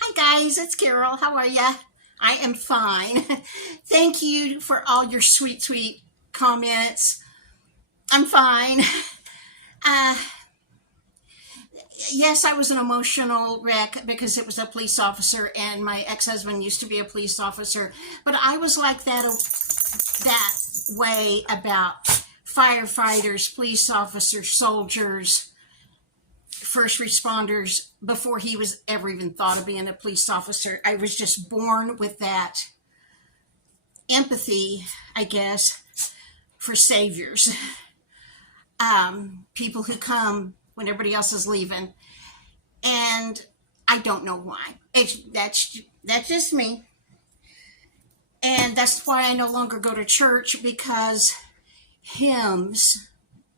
Hi guys, it's Carol. How are ya? I am fine. Thank you for all your sweet, sweet comments. I'm fine. Uh, yes, I was an emotional wreck because it was a police officer, and my ex-husband used to be a police officer. But I was like that way about firefighters, police officers, soldiers, first responders before he was ever even thought of being a police officer. I was just born with that empathy, I guess, for saviors, people who come when everybody else is leaving. And I don't know why. That's just me. And that's why I no longer go to church, because hymns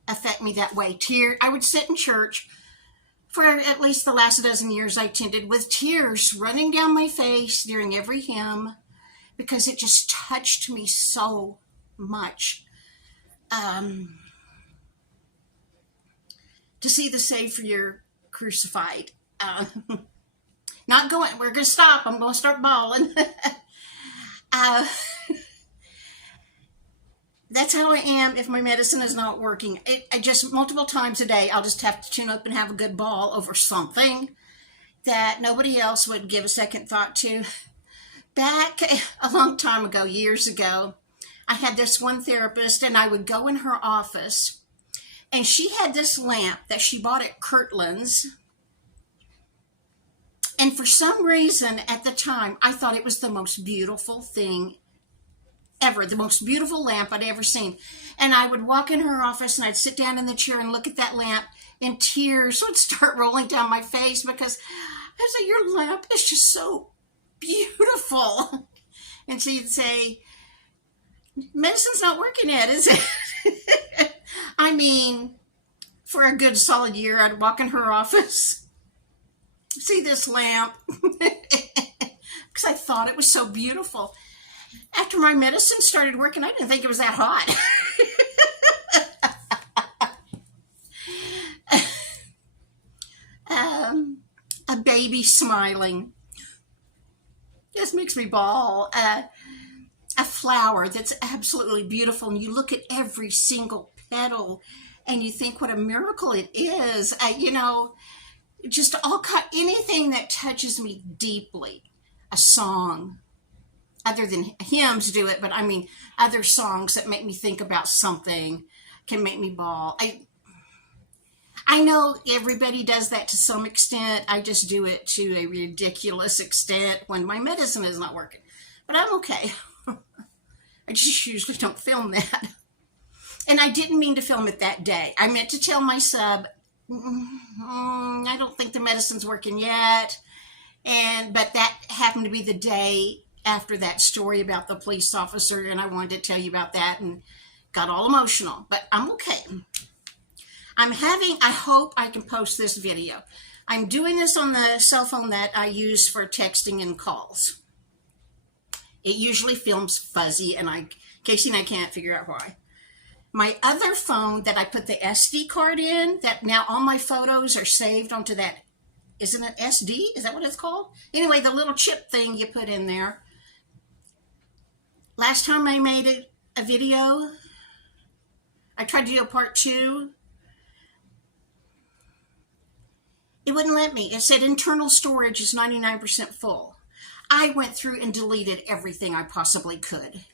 affect me that way. I would sit in church for at least the last dozen years I attended with tears running down my face during every hymn, because it just touched me so much. To see the Savior crucified. Not going, we're going to stop. I'm going to start bawling. That's how I am if my medicine is not working. I just, multiple times a day, I'll just have to tune up and have a good bawl over something that nobody else would give a second thought to. Back a long time ago, years ago, I had this one therapist, and I would go in her office, and she had this lamp that she bought at Kirtland's. And for some reason at the time, I thought it was the most beautiful thing ever, the most beautiful lamp I'd ever seen. And I would walk in her office, and I'd sit down in the chair and look at that lamp, and tears would start rolling down my face, because I said, your lamp is just so beautiful. And she'd say, medicine's not working yet, is it? I mean, for a good solid year, I'd walk in her office, see this lamp, because I thought it was so beautiful. After my medicine started working, I didn't think it was that hot. A baby smiling just makes me bawl. A flower that's absolutely beautiful, and you look at every single petal, and you think what a miracle it is. Just anything that touches me deeply. A song, other than hymns do it, but I mean, other songs that make me think about something can make me bawl. I know everybody does that to some extent. I just do it to a ridiculous extent when my medicine is not working. But I'm okay. I just usually don't film that. And I didn't mean to film it that day. I meant to tell my sub, I don't think the medicine's working yet. But that happened to be the day after that story about the police officer, and I wanted to tell you about that and got all emotional. But I'm okay. I hope I can post this video. I'm doing this on the cell phone that I use for texting and calls. It usually films fuzzy, and Casey and I can't figure out why. My other phone that I put the SD card in, that now all my photos are saved onto that, isn't it SD? Is that what it's called? Anyway, the little chip thing you put in there. Last time I made a video, I tried to do a part 2. It wouldn't let me. It said internal storage is 99% full. I went through and deleted everything I possibly could.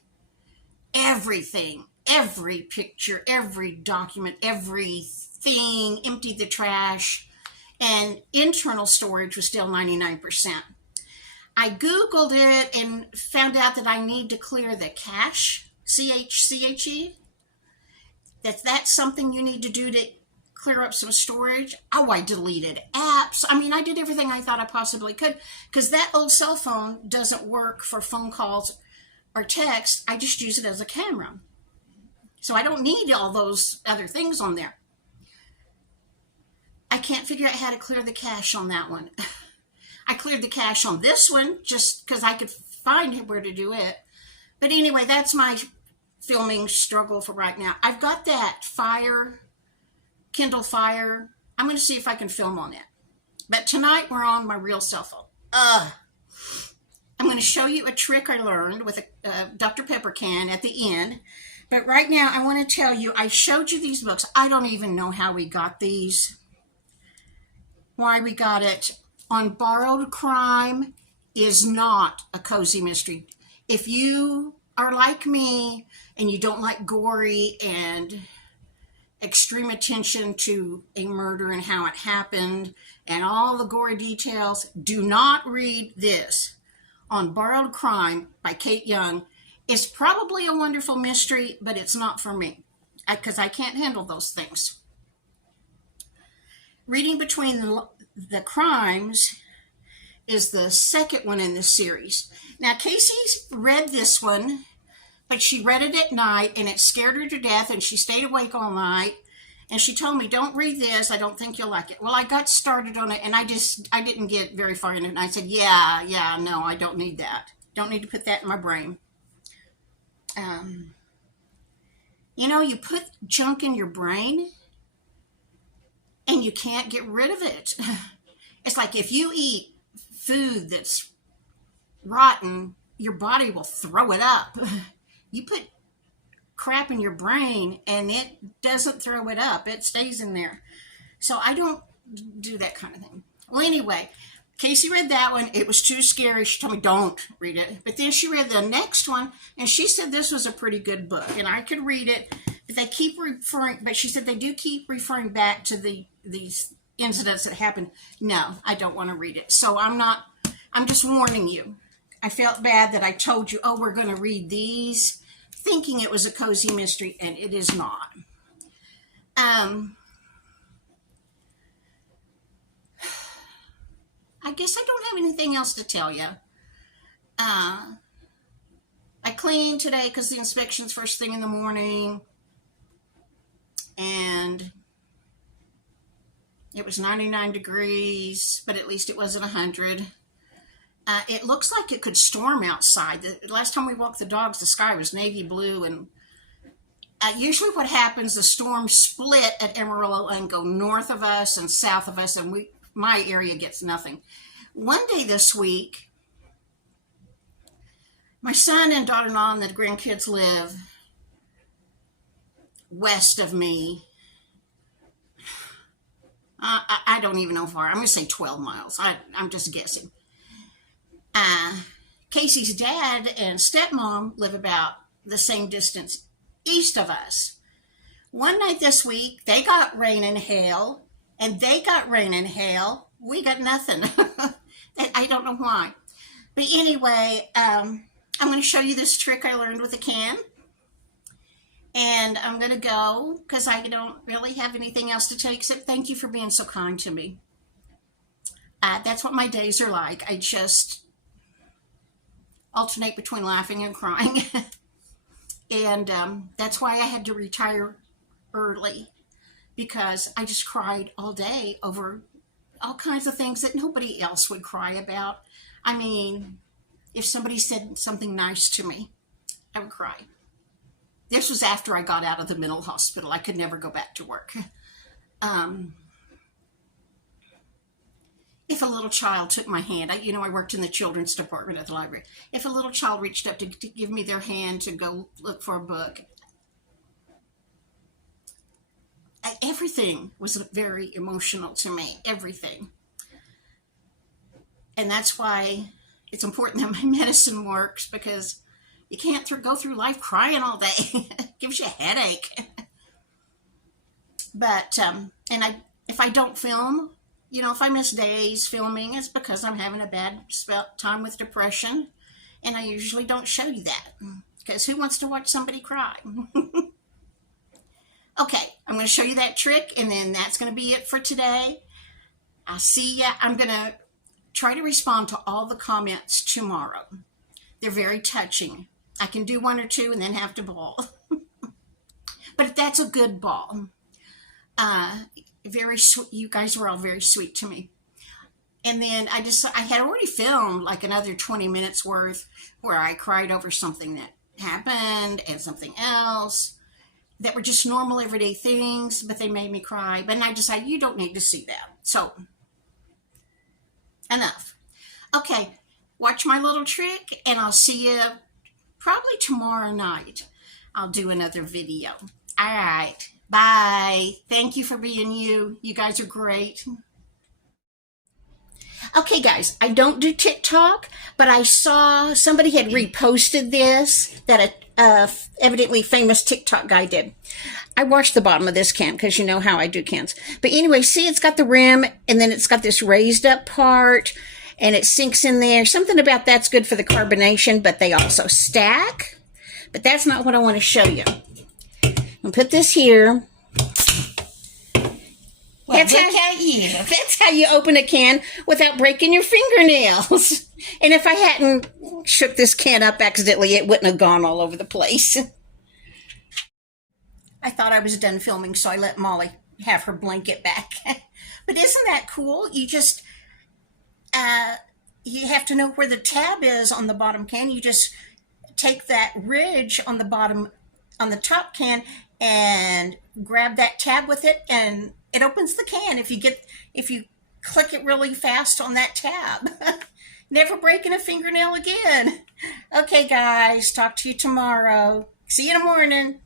Everything. Every picture, every document, everything. Emptied the trash. And internal storage was still 99%. I Googled it and found out that I need to clear the cache, C-H-C-H-E. That's something you need to do to clear up some storage. Oh, I deleted apps. I mean, I did everything I thought I possibly could, because that old cell phone doesn't work for phone calls or text. I just use it as a camera. So I don't need all those other things on there. I can't figure out how to clear the cache on that one. I cleared the cache on this one just because I could find where to do it. But anyway, that's my filming struggle for right now. I've got that Kindle Fire. I'm going to see if I can film on it. But tonight we're on my real cell phone. Uh, I'm going to show you a trick I learned with a Dr. Pepper can at the end. But right now, I want to tell you, I showed you these books. I don't even know how we got these, why we got it. On Borrowed Crime is not a cozy mystery. If you are like me and you don't like gory and extreme attention to a murder and how it happened and all the gory details, do not read this. On Borrowed Crime by Kate Young is probably a wonderful mystery, but it's not for me because I can't handle those things. Reading Between the Crimes is the second one in this series. Now, Casey's read this one, but she read it at night and it scared her to death and she stayed awake all night. And she told me, don't read this. I don't think you'll like it. Well, I got started on it and I didn't get very far in it. And I said, yeah, no, I don't need that. Don't need to put that in my brain. You put junk in your brain and you can't get rid of it. It's like if you eat food that's rotten, your body will throw it up. You put crap in your brain and it doesn't throw it up. It stays in there. So I don't do that kind of thing. Well, anyway, Casey read that one. It was too scary. She told me, don't read it. But then she read the next one and she said this was a pretty good book and I could read it. But she said they do keep referring back to these incidents that happened. No, I don't want to read it. So I'm just warning you. I felt bad that I told you, oh, we're going to read these, thinking it was a cozy mystery, and it is not. I guess I don't have anything else to tell you. I cleaned today because the inspection's first thing in the morning, and it was 99 degrees, but at least it wasn't 100. It looks like it could storm outside. The last time we walked the dogs, the sky was navy blue, and usually what happens, the storms split at Amarillo and go north of us and south of us, and my area gets nothing. One day this week, my son and daughter-in-law and the grandkids live west of me. I don't even know how far. I'm going to say 12 miles. I'm just guessing. Casey's dad and stepmom live about the same distance east of us. One night this week, they got rain and hail, and they got rain and hail. We got nothing. I don't know why. But anyway, I'm going to show you this trick I learned with a can. And I'm going to go because I don't really have anything else to tell you except thank you for being so kind to me. That's what my days are like. I just alternate between laughing and crying. And that's why I had to retire early, because I just cried all day over all kinds of things that nobody else would cry about. I mean, if somebody said something nice to me, I would cry. This was after I got out of the mental hospital. I could never go back to work. If a little child took my hand, I worked in the children's department at the library. If a little child reached up to give me their hand to go look for a book, everything was very emotional to me, everything. And that's why it's important that my medicine works, because you can't go through life crying all day. It gives you a headache. But, if I don't film, if I miss days filming, it's because I'm having a bad time with depression. And I usually don't show you that, because who wants to watch somebody cry? Okay, I'm going to show you that trick, and then that's going to be it for today. I'll see ya. I'm going to try to respond to all the comments tomorrow. They're very touching. I can do one or two and then have to bawl. But that's a good bawl. Very sweet. You guys were all very sweet to me. And then I had already filmed like another 20 minutes worth where I cried over something that happened and something else that were just normal everyday things, but they made me cry. But I decided you don't need to see that. So enough. Okay, watch my little trick, and I'll see you probably tomorrow night. I'll do another video. All right. Bye. Thank you for being you. You guys are great. Okay, guys, I don't do TikTok, but I saw somebody had reposted this that a evidently famous TikTok guy did. I washed the bottom of this can because you know how I do cans. But anyway, see, it's got the rim and then it's got this raised up part and it sinks in there. Something about that's good for the carbonation, but they also stack. But that's not what I want to show you. I'll put this here. Well, That's how you open a can without breaking your fingernails. And if I hadn't shook this can up accidentally, it wouldn't have gone all over the place. I thought I was done filming, so I let Molly have her blanket back. But isn't that cool? You just, you have to know where the tab is on the bottom can. You just take that ridge on the bottom, on the top can, and grab that tab with it, and it opens the can if you click it really fast on that tab. Never breaking a fingernail again. Okay, guys, talk to you tomorrow. See you in the morning.